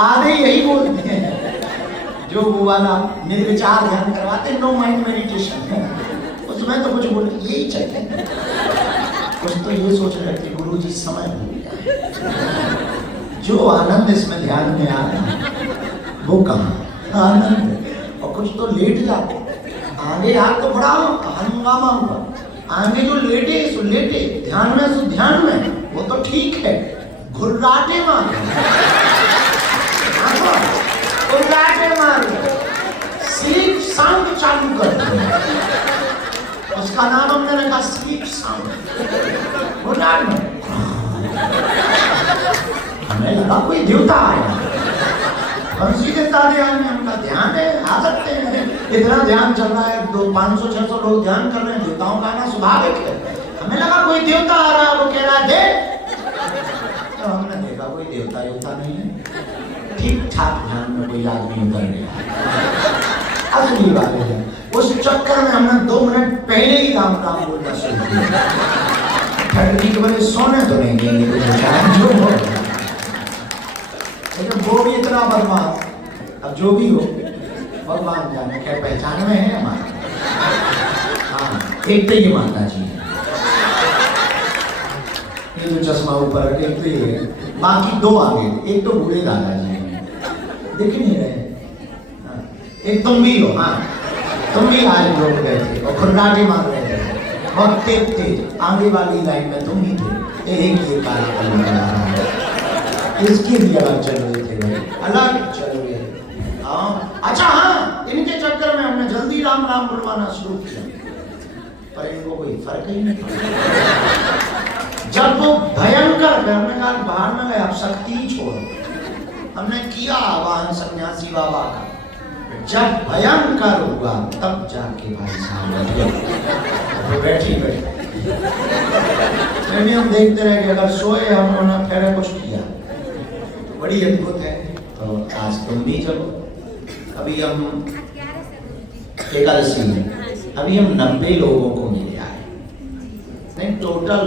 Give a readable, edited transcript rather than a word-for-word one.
आधे यही बोलते हैं जो वो वाला निर्विचार ध्यान करवाते, नो माइंड मेडिटेशन, उसमें तो कुछ बोल यही चाहिए, कुछ तो ये सोच रहे थे गुरु जी समय भूल जाए, जो आनंद इसमें ध्यान में आ रहा वो कहाँ आनंद। और कुछ तो लेट जाते आगे यार, तो बड़ा हंगामा हुआ, आगे जो लेटे सो लेटे, ध्यान में सो ध्यान में, वो तो ठीक है, घुर्राटे मार स्लीप साउंड चालू कर दिया, उसका नाम हमने रखा स्लीप साउंड। घुर्राट में हमें लगा कोई देवता आया, बंसी के ध्यान में, हमका ध्यान है, आ सकते हैं, इतना ध्यान चल रहा है, 500-600 लोग ध्यान कर रहे हैं, देवताओं का आना स्वाभाविक है। हमें लगा कोई देवता आ रहा है, वो कह रहा है दे, तो हमने देखा कोई देवता योता नहीं है, ठीक ठाक ध्यान में कोई आदमी उतर गया। असली बात है, उस चक्कर में हमने 2 मिनट पहले ही राम राम बोलना शुरू किया, ठंडी के बजे सोने तो नहीं देंगे जो हो, लेकिन वो भी इतना बदमाश, अब जो भी हो भगवान जाने, क्या पहचान में है हमारा। हाँ, एक तो ये माता जी है, ये जो चश्मा ऊपर है, एक तो ये, बाकी 2 आगे, एक तो बूढ़े दादाजी हैं, देख नहीं रहे, हाँ, एक तुम भी हो, हाँ तुम भी आज लोग गए थे और खुर्राटे मार रहे थे, बहुत तेज तेज, आगे वाली लाइन में तुम ही थे, एक ये कार्यक्रम इसकी भी अलग चल रहे थे भाई, अलग चल रहे थे। हाँ अच्छा, हाँ इनके चक्कर में हमने जल्दी राम राम बुलवाना शुरू किया, पर इनको कोई फर्क ही नहीं पड़ा। जब वो भयंकर करने का बाहर में गए, अब शक्ति ही छोड़ो, हमने किया आह्वान सन्यासी बाबा का, जब भयंकर हुआ तब जाके भाई साहब तो बैठी हम देखते रहे कि अगर सोए हम लोगों फिर कुछ किया बड़ी अद्भुत है। तो आज तुम भी चलो, अभी हम एकादशी में, अभी हम 90 लोगों को मिले आए, नहीं टोटल